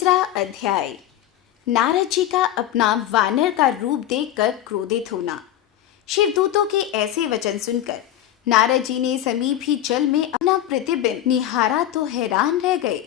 तीसरा अध्याय। नारद जी का अपना वानर का रूप देखकर क्रोधित होना। शिवदूतों के ऐसे वचन सुनकर नारद जी ने समीप ही जल में अपना प्रतिबिंब निहारा तो हैरान रह गए।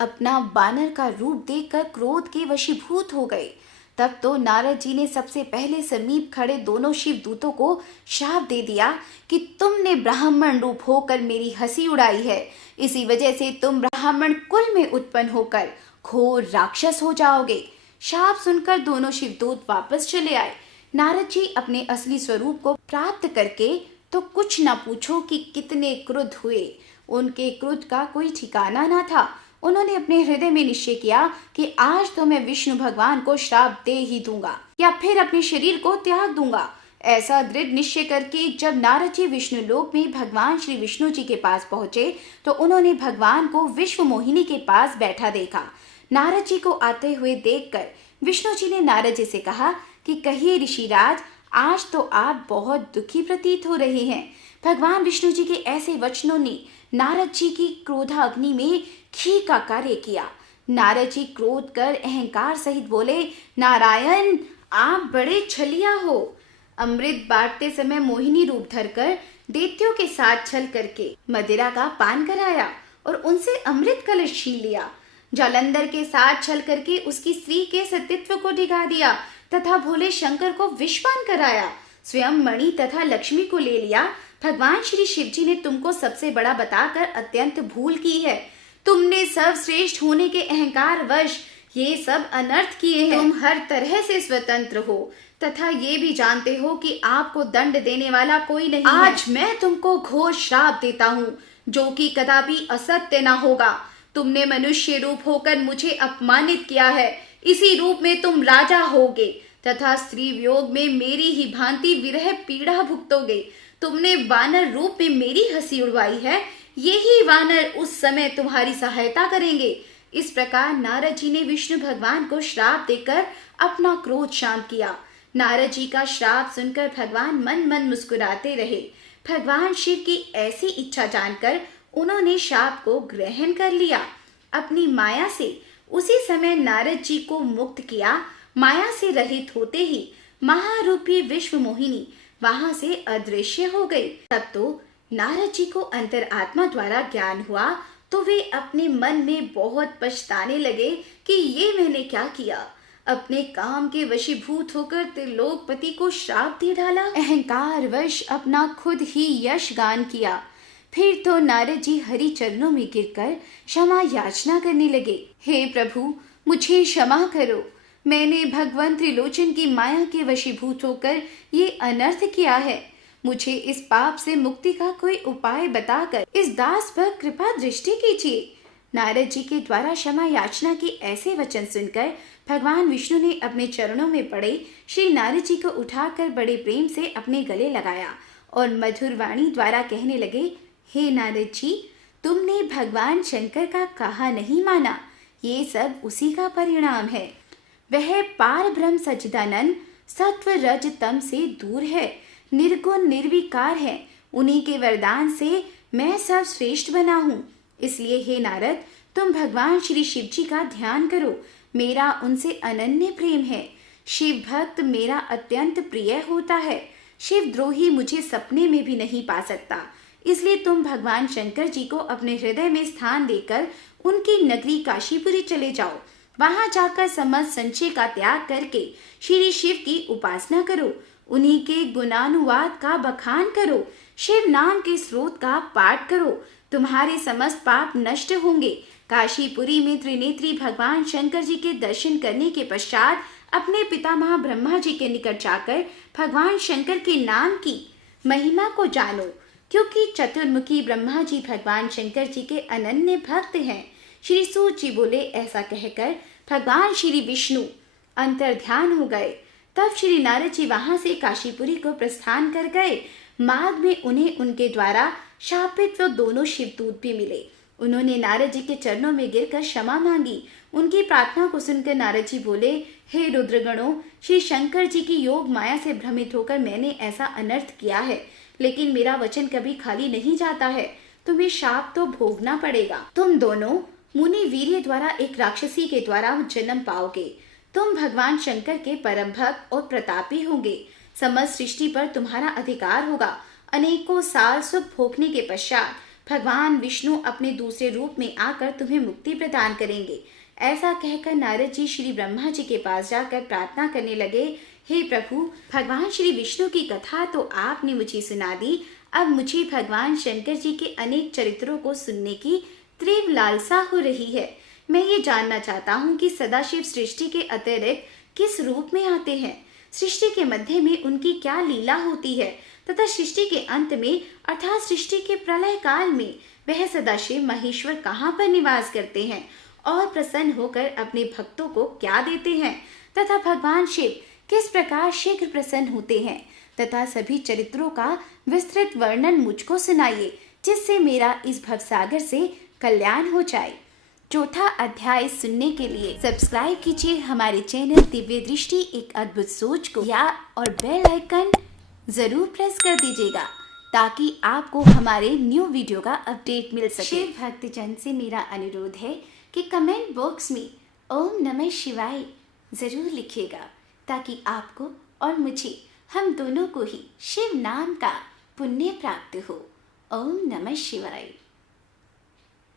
अपना वानर का रूप देखकर क्रोध के वशीभूत हो गए। तब तो नारद जी ने सबसे पहले समीप खड़े दोनों शिवदूतों को शाप दे दिया कि तुमने ब्राह्मण रूप होकर मेरी हंसी उड़ाई है, इसी वजह से तुम ब्राह्मण कुल में उत्पन्न होकर घोर राक्षस हो जाओगे। शाप सुनकर दोनों शिवदूत वापस चले आए। नारद जी अपने असली स्वरूप को प्राप्त करके तो कुछ न पूछो कि कितने क्रुद्ध हुए। उनके क्रोध का कोई ठिकाना न था। उन्होंने अपने हृदय में निश्चय किया कि आज तो मैं विष्णु भगवान को श्राप दे ही दूंगा या फिर अपने शरीर को त्याग दूंगा। ऐसा दृढ़ निश्चय करके जब नारद जी विष्णु लोक में भगवान श्री विष्णु जी के पास पहुंचे तो उन्होंने भगवान को विश्व मोहिनी के पास बैठा देखा। नारद जी को आते हुए देखकर विष्णु जी ने नारद जी से कहा कि कहिए ऋषिराज, आज तो आप बहुत दुखी प्रतीत हो रहे हैं। भगवान विष्णु जी के ऐसे वचनों ने नारद जी की क्रोधाग्नि में घी का कार्य किया। नारद जी क्रोध कर अहंकार सहित बोले, नारायण आप बड़े छलिया हो। अमृत बांटते समय मोहिनी रूप धरकर दैत्यों के साथ छल करके मदिरा का पान कराया और उनसे अमृत कलश छीन लिया। जालंधर के साथ छल करके उसकी स्त्री के सतीत्व को डिगा दिया तथा भोले शंकर को विषपान कराया। स्वयं मणि तथा लक्ष्मी को ले लिया। भगवान श्री शिव जी ने तुमको सबसे बड़ा बताकर अत्यंत भूल की है। तुमने सर्वश्रेष्ठ होने के अहंकार वश ये सब अनर्थ किए हैं। तुम हर तरह से स्वतंत्र हो तथा ये भी जानते हो कि आपको दंड देने वाला कोई नहीं है। आज मैं तुमको घोर श्राप देता हूँ जो कि कदापि असत्य न होगा। तुमने मनुष्य रूप होकर मुझे अपमानित किया है, इसी रूप में तुम राजा होगे तथा स्त्री वियोग में मेरी ही भांति विरह पीड़ा भुगतोगे। तुमने वानर रूप में मेरी हंसी उड़वाई है, यही वानर उस समय तुम्हारी सहायता करेंगे। इस प्रकार नारद जी ने विष्णु भगवान को श्राप देकर अपना क्रोध शांत किया। नारद जी का श्राप सुनकर भगवान मन मन मुस्कुराते रहे। भगवान शिव की ऐसी इच्छा जानकर उन्होंने शाप को ग्रहण कर लिया। अपनी माया से उसी समय नारद जी को मुक्त किया। माया से रहित होते ही महारूपी विश्व मोहिनी वहां से अदृश्य हो गई। तब तो नारद जी को अंतरात्मा द्वारा ज्ञान हुआ तो वे अपने मन में बहुत पछताने लगे कि ये मैंने क्या किया। अपने काम के वशीभूत होकर त्रिलोकपति को श्राप दे डाला। अहंकार वश अपना खुद ही यश गान किया। फिर तो नारद जी हरि चरणों में गिरकर क्षमा याचना करने लगे। हे प्रभु, मुझे क्षमा करो। मैंने भगवान त्रिलोचन की माया के वशीभूत होकर ये अनर्थ किया है। मुझे इस पाप से मुक्ति का कोई उपाय बताकर इस दास पर कृपा दृष्टि कीजिए। नारद जी के द्वारा क्षमा याचना के ऐसे वचन सुनकर भगवान विष्णु ने अपने चरणों में पड़े श्री नारद जी को उठाकर बड़े प्रेम से अपने गले लगाया और मधुर वाणी द्वारा कहने लगे, हे नारद जी, तुमने भगवान शंकर का कहा नहीं माना। ये सब उसी का परिणाम है। वह पार ब्रह्म सच्चिदानंद सत्व रज तम से दूर है, निर्गुण निर्विकार है। उन्हीं के वरदान से मैं सर्वश्रेष्ठ बना हूँ। इसलिए हे नारद, तुम भगवान श्री शिव जी का ध्यान करो। मेरा उनसे अनन्य प्रेम है। शिव भक्त मेरा अत्यंत प्रिय होता है। शिव द्रोही मुझे सपने में भी नहीं पा सकता। इसलिए तुम भगवान शंकर जी को अपने हृदय में स्थान देकर उनकी नगरी काशीपुरी चले जाओ। वहां जाकर समस्त संशय का त्याग करके श्री शिव की उपासना करो। उन्हीं के गुणानुवाद का बखान करो। शिव नाम के स्रोत का पाठ करो। तुम्हारे समस्त पाप नष्ट होंगे। काशीपुरी में त्रिनेत्री भगवान शंकर जी के दर्शन करने के पश्चात अपने पितामह ब्रह्मा जी के निकट जाकर भगवान शंकर के नाम की महिमा को जानो, क्योंकि चतुर्मुखी ब्रह्मा जी भगवान शंकर जी के अनन्य भक्त हैं। श्री सूत जी बोले। ऐसा कहकर भगवान श्री विष्णु अंतर्ध्यान हो गए। तब श्री नारद जी वहां से काशीपुरी को प्रस्थान कर गए। मार्ग में उन्हें उनके द्वारा शापित वो दोनों शिवदूत भी मिले। उन्होंने नारद जी के चरणों में गिरकर क्षमा मांगी। उनकी प्रार्थना को सुनकर नारद जी बोले, हे रुद्रगणों, श्री शंकर जी की योग माया से भ्रमित होकर मैंने ऐसा अनर्थ किया है, लेकिन मेरा वचन कभी खाली नहीं जाता है। तुम्हें शाप तो भोगना पड़ेगा। तुम दोनों मुनि वीर्य द्वारा एक राक्षसी के द्वारा जन्म पाओगे। तुम भगवान शंकर के परम भक्त और प्रतापी होंगे। समस्त सृष्टि पर तुम्हारा अधिकार होगा। अनेकों साल सुख भोगने के पश्चात भगवान विष्णु अपने दूसरे रूप में आकर तुम्हें मुक्ति प्रदान करेंगे। ऐसा कहकर नारद जी श्री ब्रह्मा जी के पास जाकर प्रार्थना करने लगे, हे प्रभु, भगवान श्री विष्णु की कथा तो आपने मुझे सुना दी। अब मुझे भगवान शंकर जी के अनेक चरित्रों को सुनने की तीव्र लालसा हो रही है। मैं ये जानना चाहता हूँ कि सदाशिव सृष्टि के अतिरिक्त किस रूप में आते हैं, सृष्टि के मध्य में उनकी क्या लीला होती है, तथा सृष्टि के अंत में अर्थात सृष्टि के प्रलय काल में वह सदाशिव महेश्वर कहाँ पर निवास करते हैं और प्रसन्न होकर अपने भक्तों को क्या देते हैं, तथा भगवान शिव किस प्रकार शीघ्र प्रसन्न होते हैं, तथा सभी चरित्रों का विस्तृत वर्णन मुझको सुनाइए, जिससे मेरा इस भवसागर से कल्याण हो जाए। चौथा अध्याय सुनने के लिए सब्सक्राइब कीजिए हमारे चैनल दिव्य दृष्टि एक अद्भुत सोच को और बेल आइकन जरूर प्रेस कर दीजिएगा, ताकि आपको हमारे न्यू वीडियो का अपडेट मिल सके। शिव भक्तजन से मेरा अनुरोध है कि कमेंट बॉक्स में ओम नमः शिवाय जरूर लिखिएगा, ताकि आपको और मुझे, हम दोनों को ही शिव नाम का पुण्य प्राप्त हो। ओम नमः शिवाय।